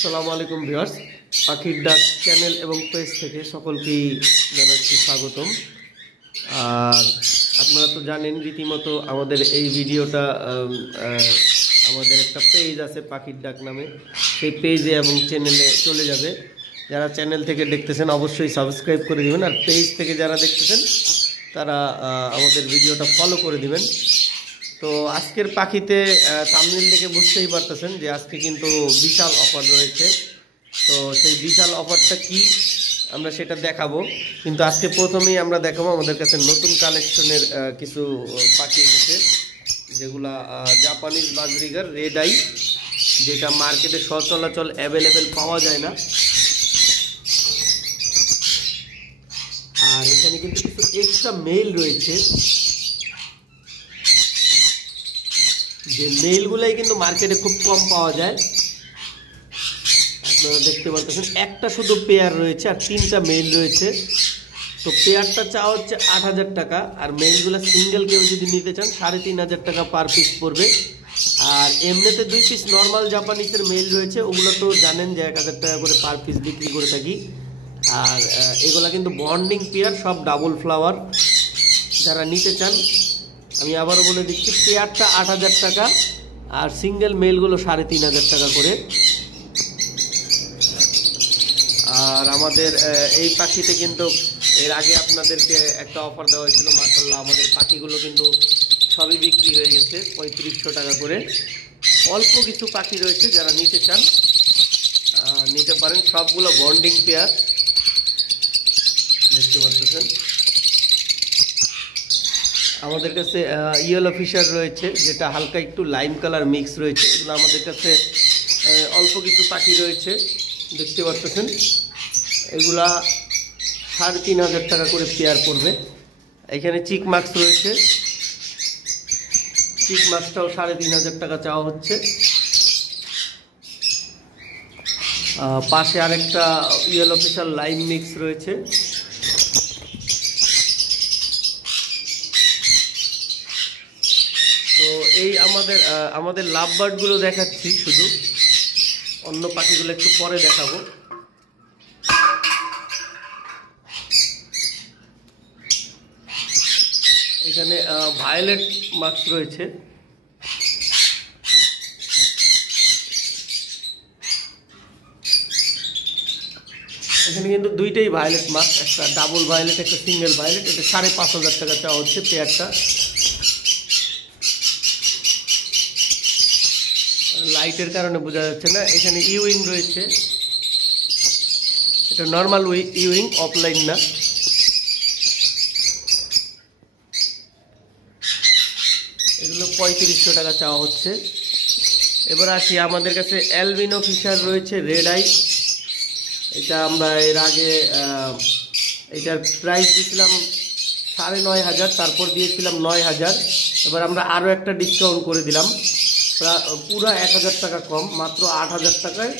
আসসালামু আলাইকুম ভিউয়ার্স, পাখির ডাক চ্যানেল এবং পেজ থেকে সকলকেই জানাচ্ছি স্বাগতম। আর আপনারা তো জানেন রীতিমতো আমাদের এই ভিডিওটা আমাদের একটা পেজ আছে পাখির ডাক নামে, সেই পেজে এবং চ্যানেলে চলে যাবে। যারা চ্যানেল থেকে দেখতেছেন অবশ্যই সাবস্ক্রাইব করে দিবেন, আর পেজ থেকে যারা দেখতেছেন তারা আমাদের ভিডিওটা ফলো করে দিবেন। তো আজকের পাখিতে থাম্বনেল দেখে বুঝতেই পারতেছেন যে আজকে কিন্তু বিশাল অফার রয়েছে। তো সেই বিশাল অফারটা কি আমরা সেটা দেখাবো, কিন্তু আজকে প্রথমেই আমরা দেখাবো আমাদের কাছে নতুন কালেকশনের কিছু পাখি এসেছে, যেগুলা জাপানিজ বাজরিগার রেড আই, যেটা মার্কেটে সচরাচর অ্যাভেলেবেল পাওয়া যায় না। আর এখানে কিন্তু কিছু এক্সট্রা মেল রয়েছে, যে মেলগুলাই কিন্তু মার্কেটে খুব কম পাওয়া যায়। আপনারা দেখতে পাচ্ছেন একটা শুধু পেয়ার রয়েছে আর 3টা মেল রয়েছে। তো পেয়ারটা চাওয়া হচ্ছে 8,000 টাকা, আর মেলগুলো সিঙ্গেল কেউ যদি নিতে চান 3,500 টাকা পার পিস পড়বে। আর এমনিতে 2 পিস নর্মাল জাপানিজের মেল রয়েছে, ওগুলো তো জানেন যে 1,000 টাকা করে পার পিস বিক্রি করে থাকি। আর এগুলা কিন্তু বন্ডিং পেয়ার, সব ডাবল ফ্লাওয়ার। যারা নিতে চান আমি আবারও বলে দিচ্ছি, পেয়ারটা 8,000 টাকা আর সিঙ্গেল মেলগুলো 3,500 টাকা করে। আর আমাদের এই পাখিতে কিন্তু এর আগে আপনাদেরকে একটা অফার দেওয়া হয়েছিল, মাশাআল্লাহ আমাদের পাখিগুলো কিন্তু সবই বিক্রি হয়ে গেছে 3500 টাকা করে। অল্প কিছু পাখি রয়েছে, যারা নিতে চান নিতে পারেন। সবগুলো বন্ডিং পেয়ার দেখতে পাচ্ছেন। আমাদের কাছে ইয়েলো ফিশার রয়েছে, যেটা হালকা একটু লাইম কালার মিক্স রয়েছে। এগুলো আমাদের কাছে অল্প কিছু পাখি রয়েছে দেখতে পাচ্ছেন। এগুলা 3,500 টাকা করে পেয়ার পড়বে। এখানে চিক মাস্ক রয়েছে, চিক মাস্কটাও 3,500 টাকা চাওয়া হচ্ছে। পাশে আরেকটা ইয়েলো ফিশার লাইম মিক্স রয়েছে। তো এই আমাদের লাভ বার্ডগুলো দেখাচ্ছি শুধু, অন্য পাখিগুলো একটু পরে দেখাবো। এখানে ভায়োলেট মাস্ক রয়েছে। এখানে কিন্তু দুইটাই ভায়োলেট মাস্ক, একটা ডাবল ভায়োলেট একটা সিঙ্গেল ভায়োলেট। এটা 5,500 টাকা চাওয়া হচ্ছে পেয়ারটা। লাইটের কারণে বোঝা যাচ্ছে না। এখানে ইউইং রয়েছে, এটা নর্মাল ইউইং, অফলাইন না। এগুলো 3500 টাকা চাওয়া হচ্ছে। এবার আসি, আমাদের কাছে অ্যালবিনো ফিশার রয়েছে রেড আই। এটা আমরা এর আগে এটার প্রাইস দিয়েছিলাম 9,500, তারপর দিয়েছিলাম 9,000। এবার আমরা আরও একটা ডিসকাউন্ট করে দিলাম, পুরো 1,000 টাকা কম, মাত্র 8,000 টাকায়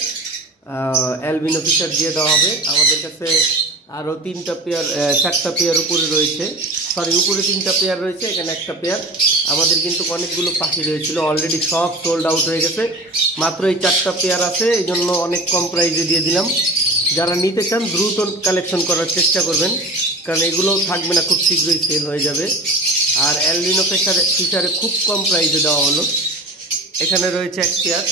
অ্যালবিনো ফিশার দিয়ে দেওয়া হবে। আমাদের কাছে আরও 4টা পেয়ার উপরে রয়েছে, উপরে 3টা পেয়ার রয়েছে, এখানে একটা পেয়ার। আমাদের কিন্তু অনেকগুলো পাখি রয়েছিল, অলরেডি সব সোল্ড আউট হয়ে গেছে। মাত্র এই 4টা পেয়ার আছে, এই জন্য অনেক কম প্রাইসে দিয়ে দিলাম। যারা নিতে চান দ্রুত কালেকশন করার চেষ্টা করবেন, কারণ এগুলোও থাকবে না, খুব শীঘ্রই সেল হয়ে যাবে। আর অ্যালবিনো ফিশারে খুব কম প্রাইসে দেওয়া হলো। এখানে রয়েছে এক পেয়ার,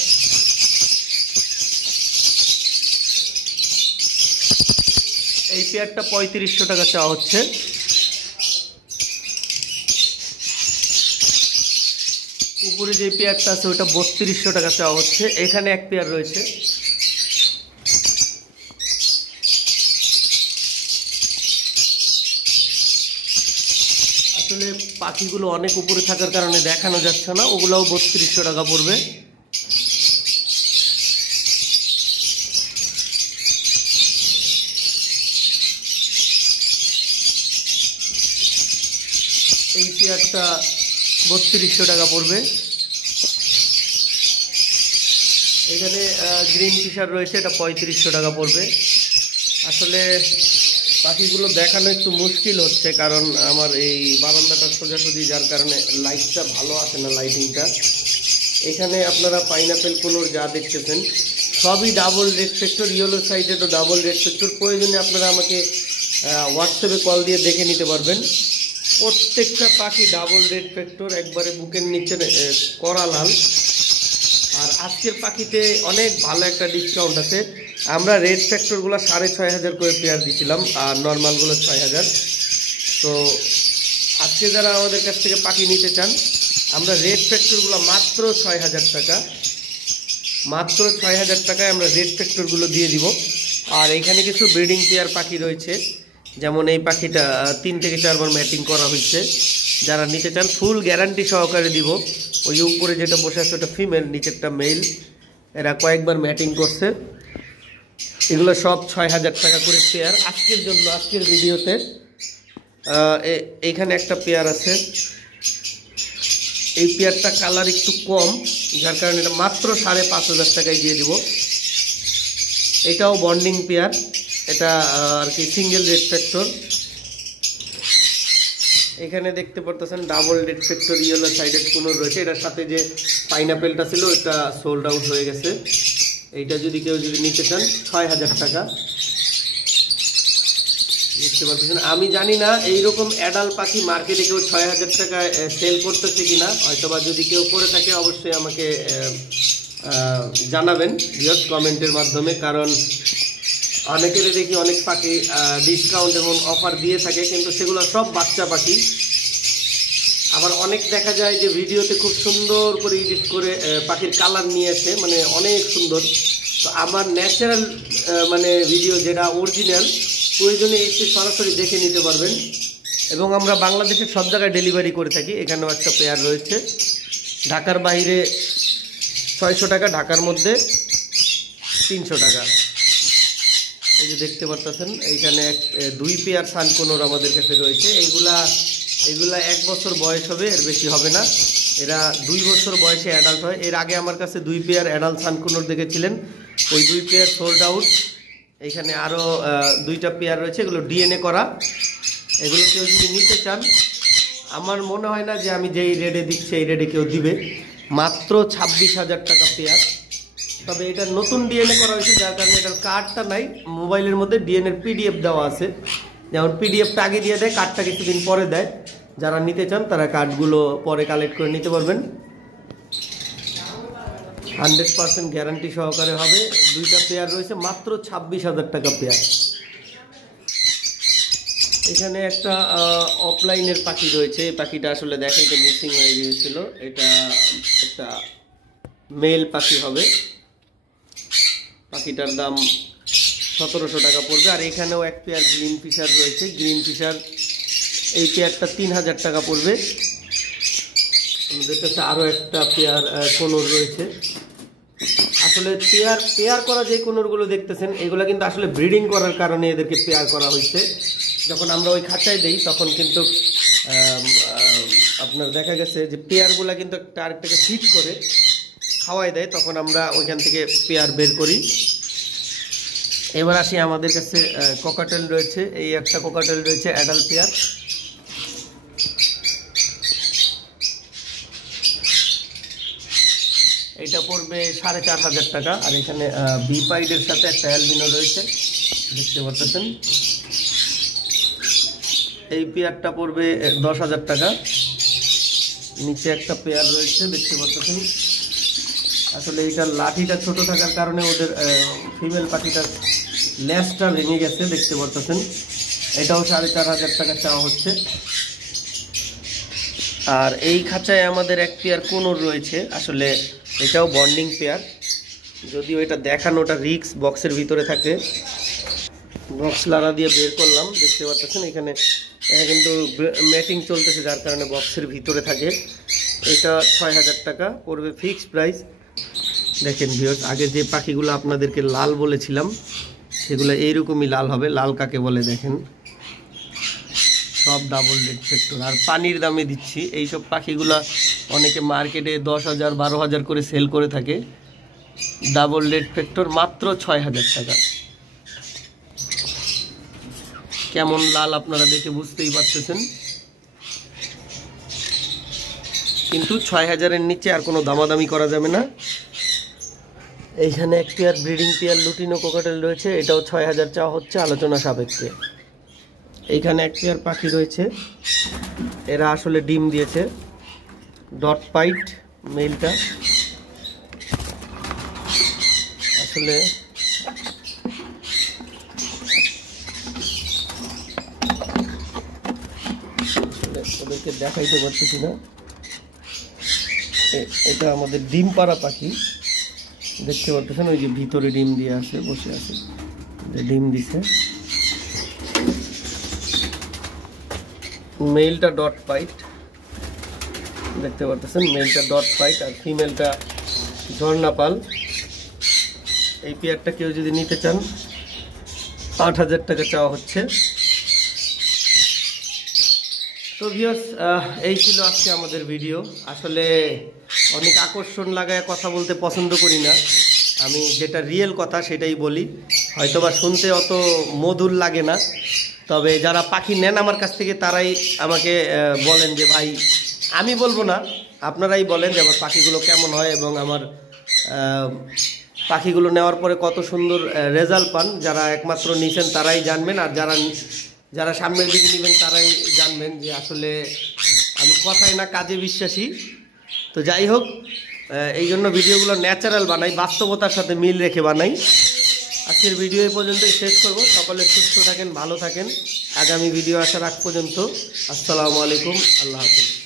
এই পেয়ারটা 3500 টাকা চাওয়া হচ্ছে। উপরে যে পেয়ারটা আছে ওটা 3200 টাকা চাওয়া হচ্ছে। এখানে এক পেয়ার রয়েছে। আসলে পাখিগুলো অনেক উপরে থাকার কারণে দেখানো যাচ্ছে না, ওগুলাও 3200 টাকা পড়বে। এই পেয়ারটা 3200 টাকা পড়বে। এখানে গ্রিন ফিশার রয়েছে, এটা 3500 টাকা পড়বে। আসলে পাখিগুলো দেখানো একটু মুশকিল হচ্ছে, কারণ আমার এই বারান্দাটা সোজাসুজি, যার কারণে লাইটটা ভালো আসে না, লাইটিংটা। এখানে আপনারা পাইনাপেল কোনোর যা দেখতেছেন সবই ডাবল রেড ফ্যাক্টর, ইয়েলো সাইডেডও ডাবল রেড ফ্যাক্টর। প্রয়োজনে আপনারা আমাকে হোয়াটসঅ্যাপে কল দিয়ে দেখে নিতে পারবেন। প্রত্যেকটা পাখি ডাবল রেড ফ্যাক্টর, একবারে বুকের নিচে কড়া লাল। আর আজকের পাখিতে অনেক ভালো একটা ডিসকাউন্ট আছে। আমরা রেড ফ্যাক্টরগুলো 6500 করে পেয়ার দিয়েছিলাম, আর নর্মালগুলো 6000। তো আজকে যারা আমাদের কাছ থেকে পাখি নিতে চান, আমরা রেড ফ্যাক্টরগুলো মাত্র 6000 টাকা, মাত্র 6000 টাকায় আমরা রেড ফ্যাক্টরগুলো দিয়ে দিব। আর এখানে কিছু ব্রিডিং পেয়ার পাখি রয়েছে, যেমন এই পাখিটা 3 থেকে 4 বার ম্যাটিং করা হয়েছে। যারা নিতে চান ফুল গ্যারান্টি সহকারে দিব। ওই উপরে যেটা বসে আছে ওটা ফিমেল, নিচেরটা মেল। এরা কয়েকবার ম্যাটিং করছে। এগুলো সব 6000 টাকা করে পেয়ার আজকের জন্য, আজকের ভিডিওতে। এইখানে একটা পেয়ার আছে, এই পেয়ারটা কালার একটু কম, যার কারণে এটা মাত্র 5500 টাকায় দিয়ে দিব। এটাও বন্ডিং পেয়ার, এটা আর কি সিঙ্গেল রেড ফ্যাক্টর। এখানে দেখতে পারতেছেন double red factor yellow sided কোনো রয়েছে। এটার সাথে যে পাইনাপেলটা ছিল এটা সোল্ড আউট হয়ে গেছে। এইটা যদি কেউ নিতে চান 6000 টাকা। দেখতে পাচ্ছেন, আমি জানি না এইরকম অ্যাডাল্ট পাখি মার্কেটে কেউ 6000 টাকায় সেল করতেছে কিনা। হয়তোবা যদি কেউ করে থাকে অবশ্যই আমাকে জানাবেন কমেন্টের মাধ্যমে। কারণ অনেকের দেখি অনেক পাখি ডিসকাউন্ট এবং অফার দিয়ে থাকে, কিন্তু সেগুলো সব বাচ্চা পাখি। আবার অনেক দেখা যায় যে ভিডিওতে খুব সুন্দর করে এডিট করে পাখির কালার নিয়ে আসে, মানে অনেক সুন্দর। তো আমার ন্যাচারাল মানে ভিডিও যেটা অরিজিনাল, প্রয়োজনে এসে সরাসরি দেখে নিতে পারবেন। এবং আমরা বাংলাদেশের সব জায়গায় ডেলিভারি করে থাকি। এখানেও একটা পেয়ার রয়েছে, ঢাকার বাইরে 600 টাকা, ঢাকার মধ্যে 300 টাকা। এই যে দেখতে পারতেছেন এইখানে 2 পেয়ার সানকোনোর আমাদের কাছে রয়েছে। এইগুলা 1 বছর বয়স হবে, এর বেশি হবে না। এরা 2 বছর বয়সে অ্যাডাল্ট হয়। এর আগে আমার কাছে 2 পেয়ার অ্যাডাল্ট সানকোনোর দেখেছিলেন, ওই 2 পেয়ার সোল্ড আউট। এইখানে আরও 2টা পেয়ার রয়েছে, এগুলো ডিএনএ করা। এগুলো কেউ যদি নিতে চান, আমার মনে হয় না যে আমি যেই রেটে দিচ্ছি এই রেটে কেউ দিবে। মাত্র 26000 টাকা পেয়ার। তবে এটা নতুন ডিএনএ করা হয়েছে, যার কারণে এটার কার্ডটা নাই। মোবাইলের মধ্যে ডিএনএর পিডিএফ দেওয়া আছে, যেমন পিডিএফটা আগে দিয়ে দেয়, কার্ডটা কিছুদিন পরে দেয়। যারা নিতে চান তারা কার্ডগুলো পরে কালেক্ট করে নিতে পারবেন। 100% গ্যারান্টি সহকারে হবে। 2টা পেয়ার রয়েছে, মাত্র 26000 টাকা পেয়ার। এখানে একটা অফলাইনের পাখি রয়েছে। এই পাখিটা আসলে দেখাইতে মিসিং হয়ে গিয়েছিল। এটা একটা মেল পাখি হবে। পাখিটার দাম 1700 টাকা পড়বে। আর এখানেও এক পেয়ার গ্রিন ফিশার রয়েছে। গ্রিন ফিশার এই পেয়ারটা 3000 টাকা পড়বে। আমাদের কাছে আরও একটা পেয়ার কোনোর রয়েছে। আসলে পেয়ার করা যে কোনোরগুলো দেখতেছেন, এগুলো কিন্তু আসলে ব্রিডিং করার কারণে এদেরকে পেয়ার করা হয়েছে। যখন আমরা ওই খাঁচায় দিই তখন কিন্তু আপনার দেখা গেছে যে পেয়ারগুলো কিন্তু একটা আরেকটাকে ফিট করে খাওয়াই দেয়, তখন আমরা ওইখান থেকে পেয়ার বের করি। এবার আসি, আমাদের কাছে ককাটেল রয়েছে। এই একটা ককাটেল রয়েছে অ্যাডাল্ট পেয়ার। এটা পড়বে 4500 টাকা। আর এখানে বিপাইডের সাথে একটা অ্যালবিনো রয়েছে, দেখতে পাচ্ছেন। এই পেয়ারটা পড়বে 10000 টাকা। নিচে একটা পেয়ার রয়েছে, দেখতে পাচ্ছেন। আসলে এইটার লাঠিটা ছোট থাকার কারণে ওদের ফিমেল পাখিটার লেজটা ভেঙে গেছে, দেখতে পাচ্ছেন। এটাও 4500 টাকা চাওয়া হচ্ছে। আর এই খাঁচায় আমাদের এক পেয়ার কোনোর রয়েছে। আসলে এটাও বন্ডিং পেয়ার, যদিও এটা দেখানোটা রিক্স, বক্সের ভিতরে থাকে। বক্স লাড়া দিয়ে বের করলাম, দেখতে পাচ্ছেন। এখানে কিন্তু ম্যাটিং চলতেছে, যার কারণে বক্সের ভিতরে থাকে। এটা 6000 টাকা পড়বে, ফিক্সড প্রাইস। দেখেন ভিউয়ার্স, আগে যে পাখিগুলো আপনাদেরকে লাল বলেছিলাম সেগুলো এইরকমই লাল হবে। লাল কাকে বলে দেখেন, সব ডাবল রেড ফ্যাক্টর। আর পানির দামে দিচ্ছি। এইসব পাখিগুলা অনেকে মার্কেটে 10,000 12,000 করে সেল করে থাকে। ডাবল রেড ফ্যাক্টর মাত্র 6000 টাকা। কেমন লাল আপনারা দেখে বুঝতেই পারতেছেন। কিন্তু 6000-এর নিচে আর কোনো দামাদামি করা যাবে না। এইখানে এক pair breeding pair lutino cockatiel রয়েছে, এটাও 6000 চাওয়া হচ্ছে আলোচনা সাপেক্ষে। এইখানে এক পেয়ার পাখি রয়েছে, এরা আসলে ডিম দিয়েছে, ডট পাইট মেলটা। আসলে ওদেরকে দেখাইতে পারতেছি না। এটা আমাদের ডিম পাড়া পাখি, দেখতে পারতেছেন ওই যে ভিতরে ডিম দিয়ে আছে, বসে আছে, ডিম দিছে। মেলটা ডট পাইট দেখতে পারতেছেন, মেলটা ডট পাইট আর ফিমেলটা ঝর্ণা পাল। এই পেয়ারটা কেউ যদি নিতে চান 8000 টাকা চাওয়া হচ্ছে। তো ভিউয়ার্স, এই ছিল আজকে আমাদের ভিডিও। আসলে অনেক আকর্ষণ লাগায় কথা বলতে পছন্দ করি না, আমি যেটা রিয়েল কথা সেটাই বলি। হয়তোবা শুনতে অত মধুর লাগে না, তবে যারা পাখি নেন আমার কাছ থেকে তারাই আমাকে বলেন যে ভাই, আমি বলবো না, আপনারাই বলেন যে আমার পাখিগুলো কেমন হয় এবং আমার পাখিগুলো নেওয়ার পরে কত সুন্দর রেজাল্ট পান। যারা একমাত্র নিছেন তারাই জানবেন, আর যারা সামনের দিকে নেবেন তারাই জানবেন যে আসলে আমি কথায় না কাজে বিশ্বাসী। তো যাই হোক, এই জন্য ভিডিওগুলো ন্যাচারাল বানাই, বাস্তবতার সাথে মিল রেখে বানাই। আজকের ভিডিও এই পর্যন্তই শেষ করব। সকলে সুস্থ থাকেন, ভালো থাকেন। আগামী ভিডিও আসার আগ পর্যন্ত আসসালামু আলাইকুম, আল্লাহ হাফেজ।